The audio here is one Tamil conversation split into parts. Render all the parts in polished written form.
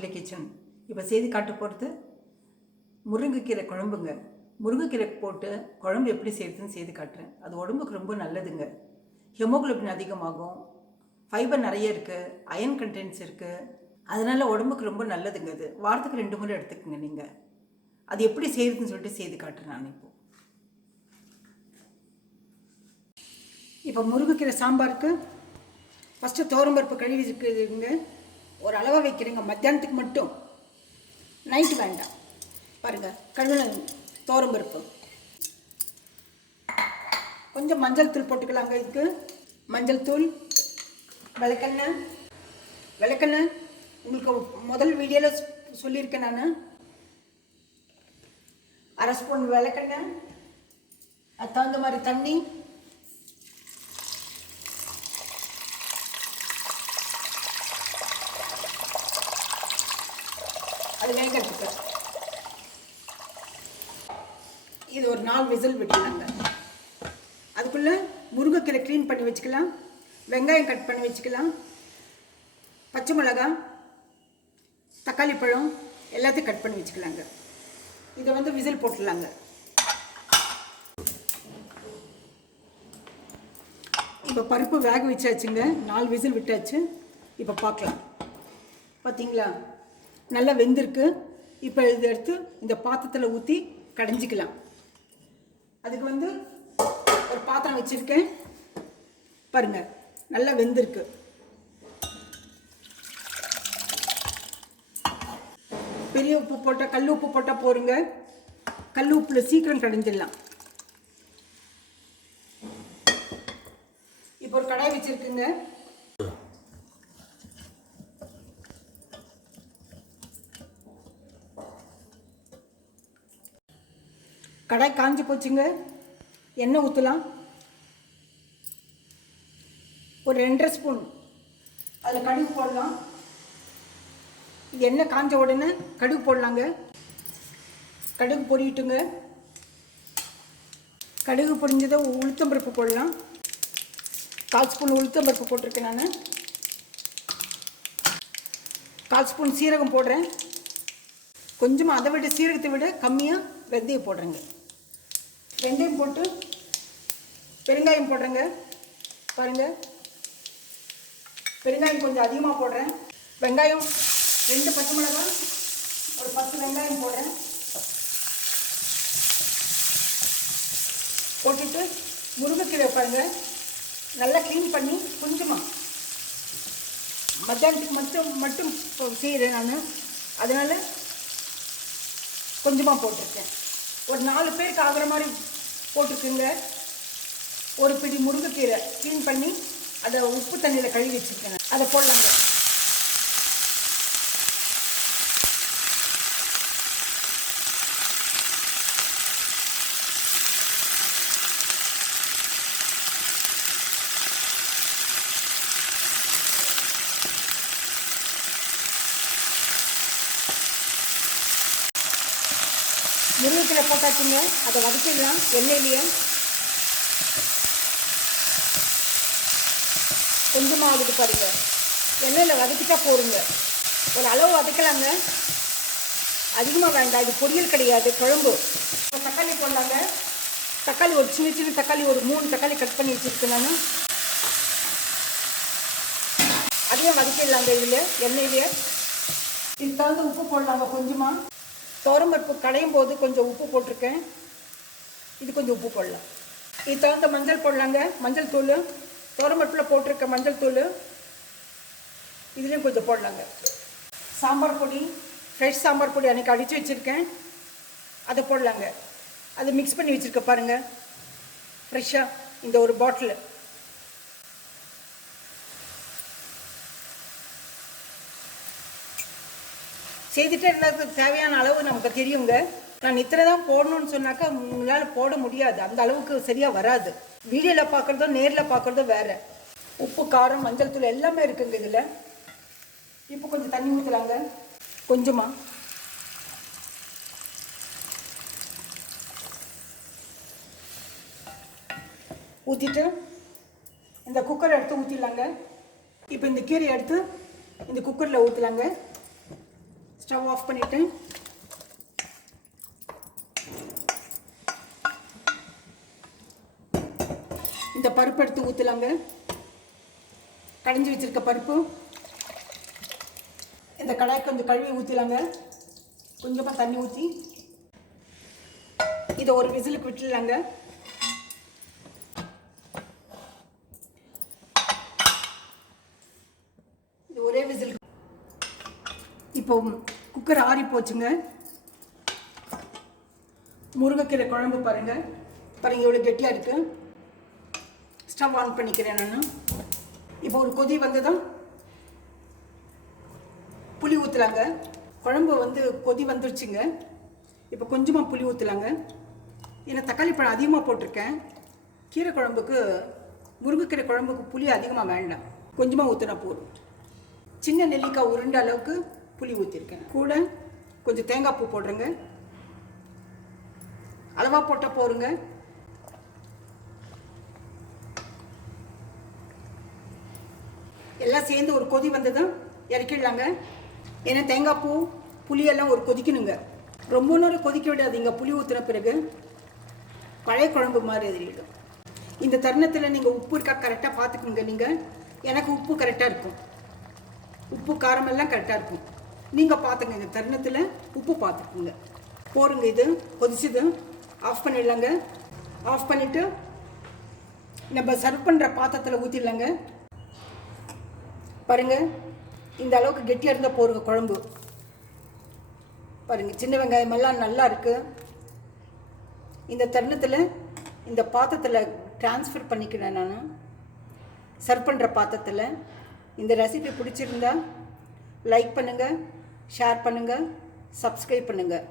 முரளி கிச்சன். இப்போ செய்தி காட்ட போகிறது முருங்கைக்கீரை குழம்புங்க. முருங்கைக்கீரை போட்டு குழம்பு எப்படி செய்யுதுன்னு செய்து காட்டுறேன். அது உடம்புக்கு ரொம்ப நல்லதுங்க. ஹெமோகுளோபின் அதிகமாகும், ஃபைபர் நிறைய இருக்குது, அயன் கண்டென்ட்ஸ் இருக்குது. அதனால் உடம்புக்கு ரொம்ப நல்லதுங்க. அது வாரத்துக்கு 2 முறை எடுத்துக்கோங்க நீங்கள். அது எப்படி செய்யுதுன்னு சொல்லிட்டு செய்து காட்டுறேன் நான் இப்போ முருங்கைக்கீரை சாம்பாருக்கு ஃபஸ்ட்டு துவரம்பருப்பு கழுவி இருக்குதுங்க. ஒரு அளவாக வைக்கிறீங்க, மத்தியானத்துக்கு மட்டும், நைட்டு வேண்டாம். பாருங்கள், கழுவின துவரம்பருப்பு. கொஞ்சம் மஞ்சள் தூள் போட்டுக்கலாங்க. இதுக்கு மஞ்சள் தூள், விளக்கெண்ணெய் உங்களுக்கு முதல் வீடியோவில் சொல்லியிருக்கேன் நான். 1/2 ஸ்பூன் விளக்கெண்ணெய், அது தகுந்த மாதிரி தண்ணி, அது வேகிறதுக்கு. இது ஒரு 4 விசில் விட்டுலாங்க. அதுக்குள்ளே முருங்கைக்கீரை க்ளீன் பண்ணி வச்சுக்கலாம், வெங்காயம் கட் பண்ணி வச்சுக்கலாம், பச்சை மிளகாய், தக்காளி பழம் எல்லாத்தையும் கட் பண்ணி வச்சுக்கலாங்க. இதை விசில் போட்டுடலாங்க. இப்போ பருப்பு வேக வச்சாச்சுங்க, 4 விசில் விட்டாச்சு. இப்போ பார்க்கலாம். பார்த்தீங்களா, நல்லா வெந்திருக்கு. இப்போ இதை எடுத்து இந்த பாத்திரத்தில் ஊற்றி கடைஞ்சிக்கலாம். அதுக்கு ஒரு பாத்திரம் வச்சுருக்கேன் பாருங்கள், நல்லா வெந்திருக்கு. பெரிய உப்பு போட்டால், கல் உப்பு போட்டால் போருங்க. கல் உப்பில் சீக்கிரம் கடைஞ்சிடலாம். இப்போ ஒரு கடாய் வச்சுருக்குங்க. கடாய் காஞ்சி போச்சுங்க. எண்ணெய் ஊற்றலாம். ஒரு 2.5 ஸ்பூன் அதில் கடுகு போடலாம். இது எண்ணெய் காஞ்ச உடனே கடுகு போடலாங்க. கடுகு பொரிட்டுங்க. கடுகு பொரிஞ்சதை உளுத்தம்பருப்பு போடலாம். 1/4 ஸ்பூன் உளுத்தம்பருப்பு போட்டிருக்கேன் நான். 1/4 ஸ்பூன் சீரகம் போடுறேன். கொஞ்சமாக அதை விட, சீரகத்தை விட கம்மியாக வெந்தயம் போடுறேங்க. வெந்தயம் போட்டு பெருங்காயம் போடுறேங்க. பாருங்கள், பெருங்காயம் கொஞ்சம் அதிகமாக போடுறேன். வெங்காயம் 2 பச்சை மிளகாய், ஒரு 10 வெங்காயம் போடுறேன். போட்டுட்டு முருங்கைக்கீரை பாருங்கள், நல்லா க்ளீன் பண்ணி கொஞ்சமாக மத்தியானத்துக்கு மட்டும் செய்கிறேன் நான். அதனால் கொஞ்சமாக போட்டிருக்கேன். ஒரு 4 பேருக்கு ஆகிற மாதிரி போட்டிருக்குங்க. ஒரு பிடி முருங்கைக்கீரை க்ளீன் பண்ணி அதை உப்பு தண்ணியில் கழுவி வச்சுருக்கேன். அதை போடலாங்க. முருங்கைக்கீரை போட்டாச்சுங்க. அதை வதக்கிடலாம் எண்ணெயிலேயே. கொஞ்சமாக ஆகுது பாருங்க, எண்ணெயில் வதக்கிட்டா போடுங்க. ஒரு அளவு வதக்கலாங்க, அதிகமாக வேண்டாம். இது பொரியல் கிடையாது, குழம்பு. இப்போ தக்காளி போடலாங்க. தக்காளி ஒரு சின்ன தக்காளி, ஒரு 3 தக்காளி கட் பண்ணி வச்சுருக்கேன் நான். அதையும் வதக்கிடலாங்க இதில் எண்ணெயிலேயே. இது தகுந்த உப்பு போடலாங்க கொஞ்சமாக. துவரம்பருப்பு கடையும் போது கொஞ்சம் உப்பு போட்டிருக்கேன். இது கொஞ்சம் உப்பு போடலாம். இது தகுந்த மஞ்சள் போடலாங்க. மஞ்சள் தூள், துவரம்பருப்பில் போட்டிருக்க மஞ்சள் தூள் இதுலேயும் கொஞ்சம் போடலாங்க. சாம்பார் பொடி, ஃப்ரெஷ் சாம்பார் பொடி அன்றைக்கி அடித்து வச்சுருக்கேன், அதை போடலாங்க. அதை மிக்ஸ் பண்ணி வச்சுருக்க பாருங்கள், ஃப்ரெஷ்ஷாக இந்த ஒரு பாட்டில். செய்துட்டு எல்லாத்துக்கும் தேவையான அளவு நமக்கு தெரியுங்க. நான் இத்தனை தான் போடணும்னு சொன்னாக்கா உங்களால் போட முடியாது, அந்த அளவுக்கு சரியாக வராது. வீடியோவில் பார்க்குறதோ நேரில் பார்க்குறதோ வேறு. உப்பு, காரம், மஞ்சள் தூள் எல்லாமே இருக்குங்க இதில். இப்போ கொஞ்சம் தண்ணி ஊற்றலாங்க, கொஞ்சமாக. ஊற்றிட்டு இந்த குக்கரை எடுத்து ஊற்றிடலாங்க. இப்போ இந்த கீரையை எடுத்து இந்த குக்கரில் ஊற்றலாங்க. ஸ்டவ் ஆஃப் பண்ணிவிட்டு இந்த பருப்பு எடுத்து ஊற்றலாங்க. கடைஞ்சி வச்சுருக்க பருப்பு இந்த கடாய்க்கு கொஞ்சம் கழுவி ஊற்றலாங்க. கொஞ்சமாக தண்ணி ஊற்றி இதை ஒரு விசிலுக்கு விட்டுடலாங்க. இது ஒரே விசிலுக்கு. இப்போ குக்கர் ஆறி போச்சுங்க. முருங்கைக்கீரை குழம்பு பாருங்கள் எவ்வளோ கெட்டியாக இருக்குது. ஸ்டவ் ஆன் பண்ணிக்கிறேன் நான். இப்போ ஒரு கொதி வந்ததும் புளி ஊற்றலாங்க. குழம்பு கொதி வந்துருச்சுங்க. இப்போ கொஞ்சமாக புளி ஊற்றலாங்க. ஏன்னா தக்காளி பழம் அதிகமாக போட்டிருக்கேன். கீரை குழம்புக்கு, முருங்கைக்கீரை குழம்புக்கு புளி அதிகமாக வேண்டாம், கொஞ்சமாக ஊற்றினா போதும். சின்ன நெல்லிக்காய் உருண்ட அளவுக்கு புளி ஊற்றிருக்கேன். கூட கொஞ்சம் தேங்காய் பூ போடுறேங்க. அளவாக போட்டால் போருங்க. எல்லாம் சேர்ந்து ஒரு கொதி வந்ததும் இறக்கிடலாங்க. ஏன்னா தேங்காய் பூ புளியெல்லாம் ஒரு கொதிக்கணுங்க. ரொம்ப நேரம் கொதிக்க விடாதீங்க. புளி ஊற்றுன பிறகு பழைய குழம்பு மாதிரி எதிரிடும். இந்த தருணத்தில் நீங்கள் உப்பு இருக்கா கரெக்டாக பார்த்துக்குங்க. நீங்கள் எனக்கு உப்பு கரெக்டாக இருக்கும், உப்பு காரமெல்லாம் கரெக்டாக இருக்கும். நீங்கள் பார்த்துங்க, இந்த தருணத்தில் உப்பு பார்த்துக்குங்க. போருங்க. இது கொதிச்சுது, ஆஃப் பண்ணிடலாங்க. ஆஃப் பண்ணிவிட்டு நம்ம சர்வ் பண்ணுற பாத்திரத்தில் ஊற்றிடலாங்க. பாருங்கள், இந்த அளவுக்கு கெட்டியாக இருந்தால் போருங்க குழம்பு. பாருங்கள், சின்ன வெங்காயம் எல்லாம் நல்லா இருக்குது. இந்த தருணத்தில் இந்த பாத்திரத்தில் ட்ரான்ஸ்ஃபர் பண்ணிக்கிறேன் நான், சர்வ் பண்ணுற பாத்திரத்தில். இந்த ரெசிபி பிடிச்சிருந்தா லைக் பண்ணுங்கள், ஷேர் பண்ணுங்கள், சப்ஸ்கிரைப் பண்ணுங்கள்.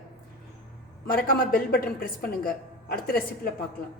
மறக்காமல் பெல் பட்டன் ப்ரெஸ் பண்ணுங்கள். அடுத்த ரெசிபியில் பார்க்கலாம்.